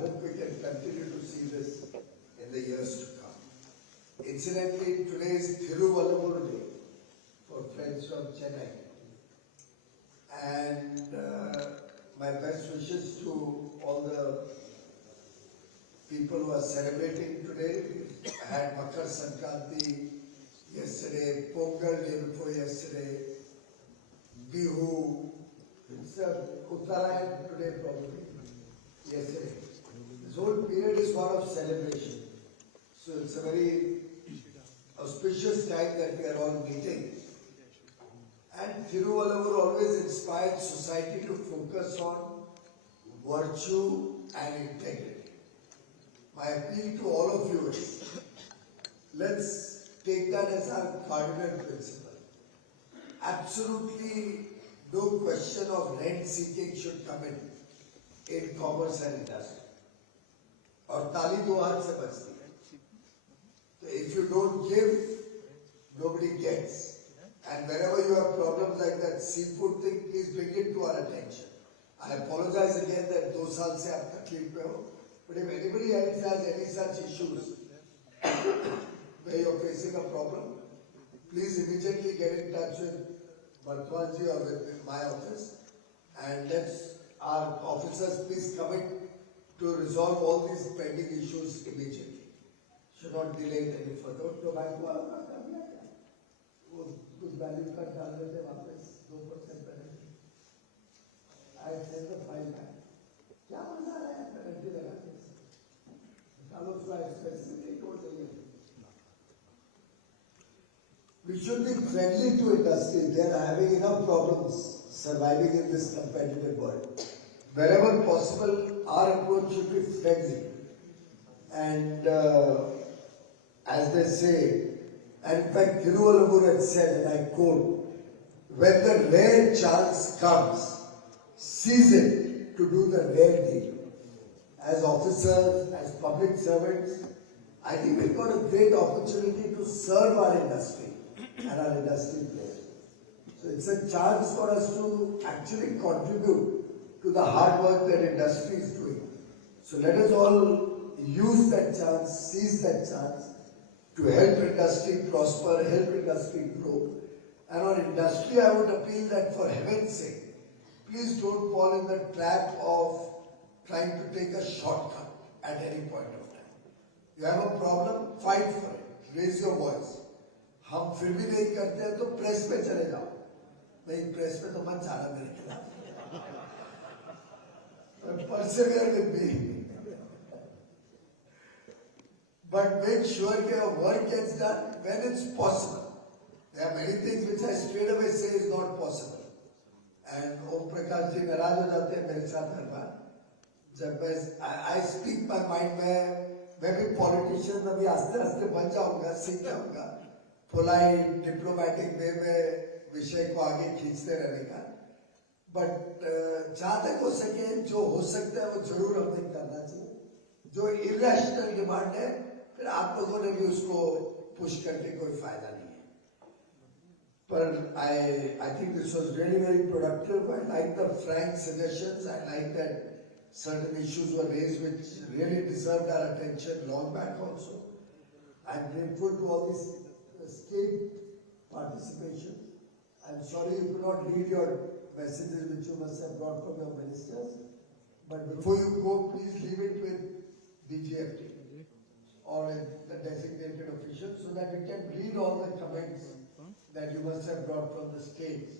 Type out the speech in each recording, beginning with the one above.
hope we can continue to see this in the years to come. Incidentally, today is Thiruvallavur Day for friends from Chennai. And my best wishes to all the people who are celebrating today. I had Makar Sankranti yesterday, Pongal day before yesterday, Bihu, it's Uttarayan today probably, yesterday. This whole period is one of celebration. So it's a very auspicious time that we are all meeting. And Thiruvallavur always inspired society to focus on virtue and integrity. My appeal to all of you is, let's take that as our cardinal principle. Absolutely no question of rent seeking should come in commerce and industry. और ताली दो हाथ से बजती है. So if you don't give, nobody gets. And wherever you have problems like that seafood thing, please bring it to our attention. I apologize again that 2 साल से आप तकलीफ में हो. But if anybody else has any such issues where you're facing a problem, please immediately get in touch with Bharat or with my office, and let's our officers please commit to resolve all these pending issues immediately. Should not delay it any further. तो bank वाला काम कर दिया क्या? वो कुछ value cut डाल रहे थे वापस 2% penalty. I sent the file back. क्या मजा आ रहा है पेनल्टी लगाने से? डालो फ्लाइट स्पेसिफिकली टोल देंगे. We should be friendly to industry. They are having enough problems surviving in this competitive world. Wherever possible, our approach should be friendly. And as they say, and in fact, Thiruvallavur had said, and I quote, when the rare chance comes, seize it to do the rare deed. As officers, as public servants, I think we've got a great opportunity to serve our industry and our industry players. So it's a chance for us to actually contribute to the hard work that industry is doing. So let us all use that chance, seize that chance to help industry prosper, help industry grow. And on industry, I would appeal that for heaven's sake, please don't fall in the trap of trying to take a shortcut at any point of time. You have a problem, fight for it, raise your voice. हम फिर भी नहीं करते हैं तो press पे चले जाओ. नहीं प्रेस पे तो मत जाना मेरे खिलाफ. Persevere with me. But make sure that your work gets done when it's possible. There are many things which I straight away say is not possible. And Om Prakash ji नाराज हो जाते हैं मेरे साथ हर बार. जब I speak my mind मैं भी politician में भी आस्ते आस्ते बन जाऊँगा, सीख जाऊँगा. Polite, diplomatic way में विषय को आगे खींचते रहने का. But जहाँ तक हो सके जो हो सकता है वो जरूर हमने करना चाहिए. जो irrational demand है फिर आप लोगों ने भी उसको push करके कोई फायदा नहीं है. But I think this was really very productive. I like the frank suggestions. I like that certain issues were raised which really deserved our attention long back also. I'm grateful to all these state participation. I'm sorry you could not read your messages which you must have brought from your ministers. But before you go, please leave it with DGFT or the designated official so that we can read all the comments that you must have brought from the states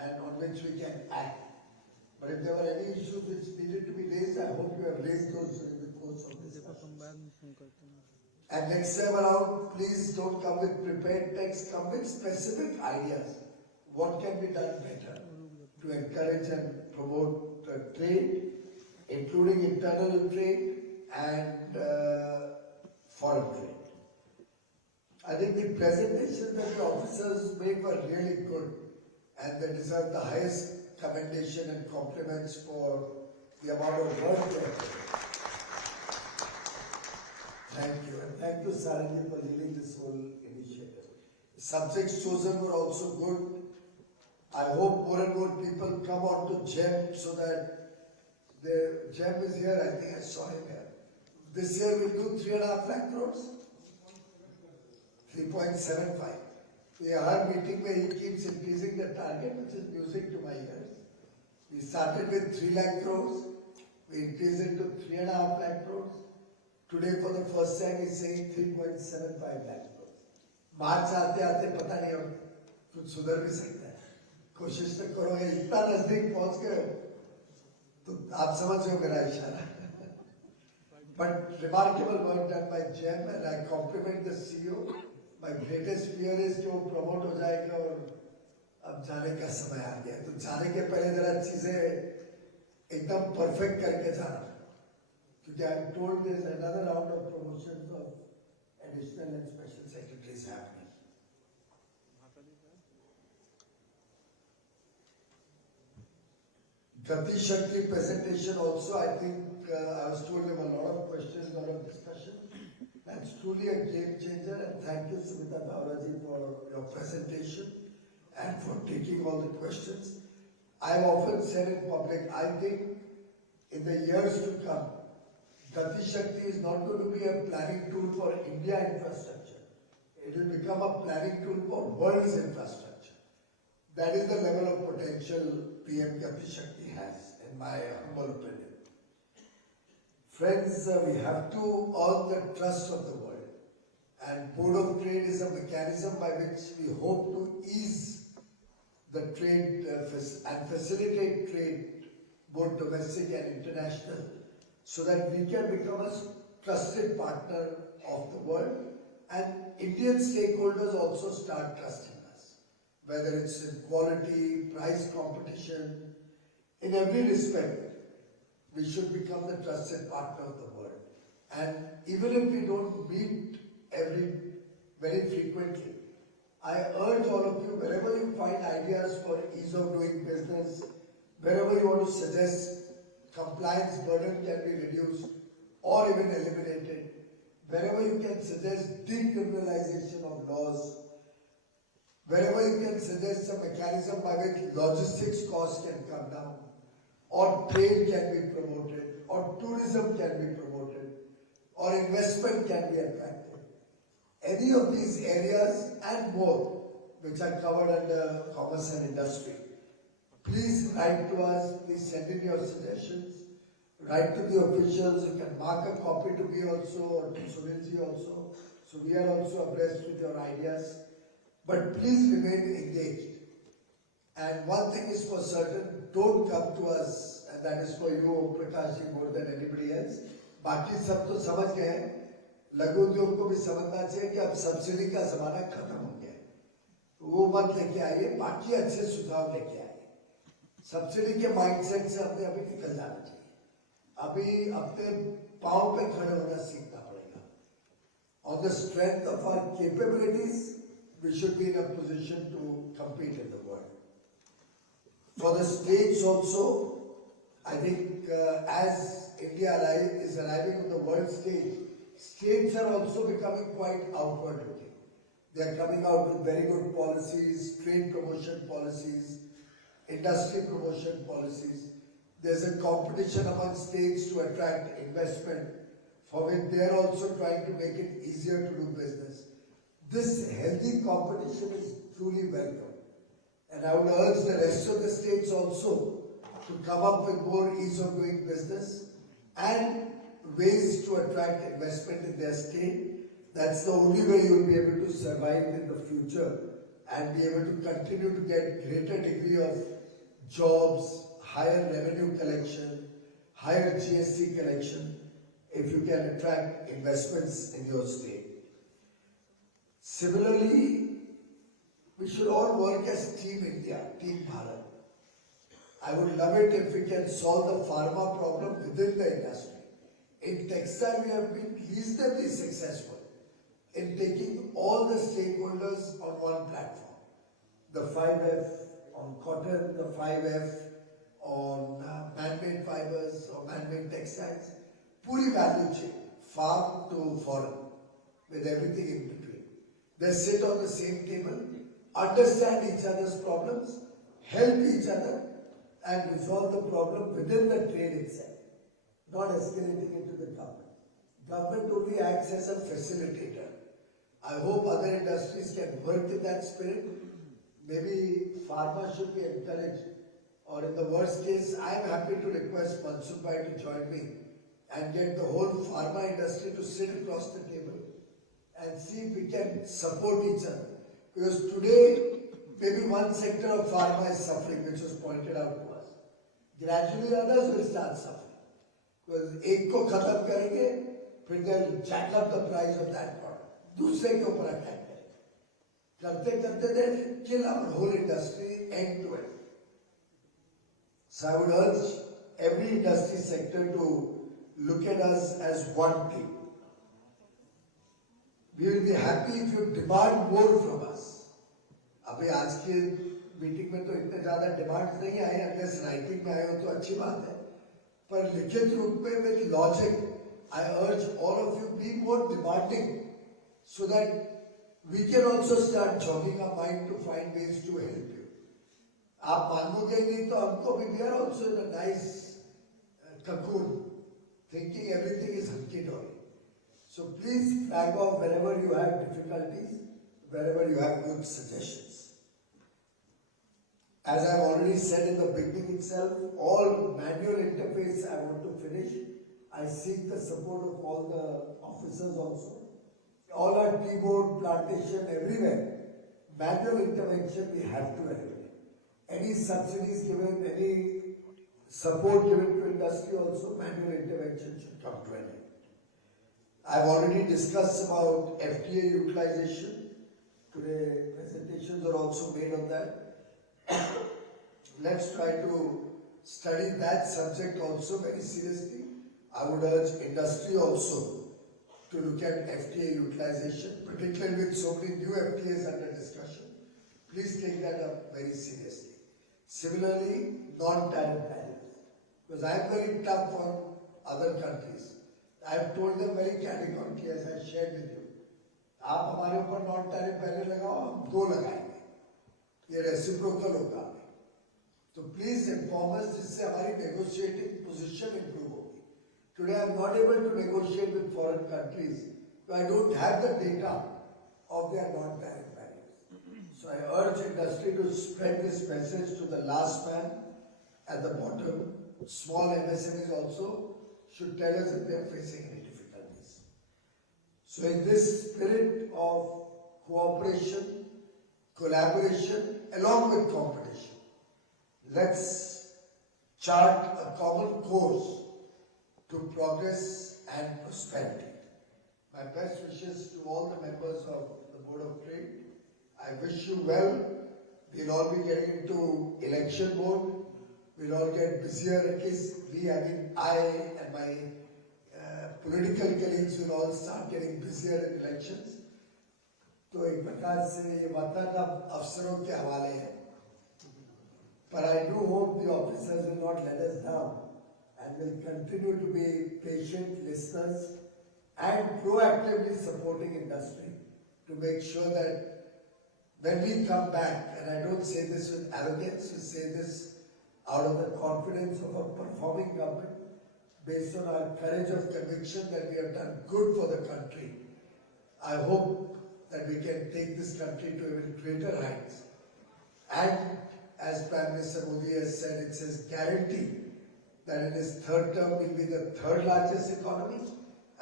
and on which we can act. But if there were any issues which needed to be raised, I hope you have raised those during the course of this discussion. And next time around, please don't come with prepared text, come with specific ideas. What can be done better to encourage and promote trade, including internal trade and foreign trade. I think the presentations that the officers made were really good and they deserve the highest commendation and compliments for the amount of work they have done. Thank you. And thank you, Saranji, for leading this whole initiative. Subjects chosen were also good. I hope more and more people come on to GEM so that The Gem is here, I think I saw him here. This year we'll do 3.5 lakh crores? 3.75. Our meeting where he keeps increasing the target, which is music to my ears. We started with 3 lakh crores, we increased it to 3.5 lakh crores. Today for the first time he's saying 3.75 lakh crores. मार्च आते आते पता नहीं अब कुछ सुधर भी सकता है. कोशिश तो करोगे, इतना नजदीक पहुंच गए हो तो आप समझ रहे हो मेरा इशारा. But remarkable work done by Gem, and I compliment the CEO. My greatest fear is कि वो promote हो जाएगा और अब जाने का समय आ गया. तो जाने के पहले जरा चीजें एकदम perfect करके जाना. क्योंकि I am told there is another round of promotions of additional and special secretaries happening. Gati Shakti presentation also, I think I was told there were a lot of questions, a lot of discussion. That's truly a game changer, and thank you Sumita Dauraji for your presentation and for taking all the questions. I've often said in public, I think in the years to come, Gati Shakti is not going to be a planning tool for India infrastructure. It will become a planning tool for world's infrastructure. That is the level of potential PM Gati Shakti has, in my humble opinion. Friends, we have to earn the trust of the world. And Board of Trade is a mechanism by which we hope to ease the trade and facilitate trade, both domestic and international, so that we can become a trusted partner of the world, and Indian stakeholders also start trusting us, whether it's in quality, price competition, in every respect. We should become the trusted partner of the world. And even if we don't meet very frequently, I urge all of you, wherever you find ideas for ease of doing business, wherever you want to suggest compliance burden can be reduced or even eliminated, wherever you can suggest decriminalization of laws, wherever you can suggest a mechanism by which logistics costs can come down, or trade can be promoted, or tourism can be promoted, or investment can be attracted. Any of these areas and more, which are covered under commerce and industry, please write to us, please send in your suggestions, write to the officials. You can mark a copy to me also, or to Sunilji also, so we are also abreast with your ideas. But please remain engaged. And one thing is for certain, don't come to us, and that is for you, Prakash ji, more than anybody else. बाकी सब तो समझ गए, लघु उद्योग को भी समझना चाहिए कि अब सब्सिडी का जमाना खत्म हो गया है. वो मत लेके आइए, बाकी अच्छे सुझाव लेके आइए. सब्सिडी के माइंडसेट से हमने अभी निकल जाना चाहिए. अभी अपने पांव पे खड़े होना सीखना पड़ेगा. On the strength of our capabilities, we should be in a position to compete in the world. For the states also, I think as India is arriving on the world stage, states are also becoming quite outward looking. They are coming out with very good policies, trade promotion policies, industry promotion policies. There's a competition among states to attract investment, for which they are also trying to make it easier to do business. This healthy competition is truly welcome. And I would urge the rest of the states also to come up with more ease of doing business and ways to attract investment in their state. That's the only way you will be able to survive in the future and be able to continue to get greater degree of jobs, higher revenue collection, higher GST collection, if you can attract investments in your state. Similarly, we should all work as Team India, Team Bharat. I would love it if we can solve the pharma problem within the industry. In textile, we have been reasonably successful in taking all the stakeholders on one platform. The 5F on cotton, the 5F on man-made fibers or man-made textiles. Puri value chain, farm to foreign, with everything in between. They sit on the same table, understand each other's problems, help each other, and resolve the problem within the trade itself, not escalating it to the government. Government only acts as a facilitator. I hope other industries can work in that spirit. Maybe pharma should be encouraged, or in the worst case, I am happy to request Mansukh Bhai to join me and get the whole pharma industry to sit across the table and see if we can support each other. Because today, maybe one sector of pharma is suffering, which was pointed out to us. Gradually, others will start suffering. Because एक को खत्म करेंगे, फिर they'll jack up the price of that product. दूसरे के ऊपर attack करेंगे. करते करते they kill our whole industry end to end. So I would urge every industry sector to look at us as one team. We will be happy if you demand more from us. अभी आज की meeting में तो इतने ज्यादा demands नहीं आए, unless writing में आए हो तो अच्छी बात है, पर लिखित रूप में with logic I urge all of you be more demanding so that we can also start jogging our mind to find ways to help you. आप मानोगे नहीं तो हमको भी we are also in a nice cocoon, thinking everything is hunky-dory. So please flag off wherever you have difficulties, wherever you have good suggestions. As I have already said in the beginning itself, all manual interface I want to finish. I seek the support of all the officers also. All our keyboard, plantation, everywhere. Manual intervention we have to eliminate. Any subsidies given, any support given to industry also, manual intervention should come to an end. I've already discussed about FTA utilization. Today presentations are also made on that. Let's try to study that subject also very seriously. I would urge industry also to look at FTA utilization, particularly with so many new FTAs under discussion. Please take that up very seriously. Similarly, non-tariff barriers, because I am very tough on other countries. I have told them very categorically, as I shared with you, आप हमारे ऊपर non-tariff barrier लगाओ, हम 2 लगाएंगे. ये reciprocal होगा. तो please inform us जिससे हमारी negotiating position improve होगी. Today I am not able to negotiate with foreign countries, so I don't have the data of their non-tariff barriers. So I urge industry to spread this message to the last man at the bottom. Small MSMEs also should tell us if they are facing any difficulties. So in this spirit of cooperation, collaboration, along with competition, let's chart a common course to progress and prosperity. My best wishes to all the members of the Board of Trade. I wish you well. We'll all be getting into election mode. We'll all get busier. I and my political colleagues will all start getting busier in elections. तो एक प्रकार से ये वतन अब अफसरों के हवाले है. But I do hope the officers will not let us down and will continue to be patient listeners and proactively supporting industry to make sure that when we come back, and I don't say this with arrogance, we say this out of the confidence of a performing government, based on our courage of conviction that we have done good for the country. I hope that we can take this country to even greater heights. And as Prime Minister Modi has said, it says guarantee that in his third term will be the third largest economy,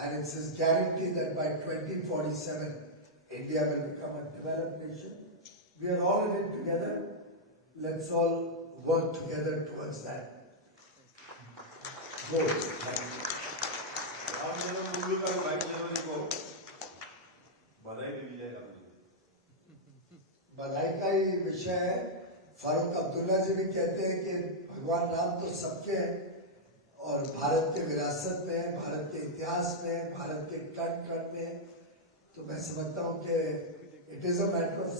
and it says guarantee that by 2047 India will become a developed nation. We are all in it together. Let's all work together towards that goal. बधाई का ही विषय है. फारूक अब्दुल्ला जी भी कहते हैं कि भगवान राम तो सबके हैं और भारत के विरासत में है, भारत के इतिहास में है, भारत के कण कण में है. तो मैं समझता हूँ कि it is a matter of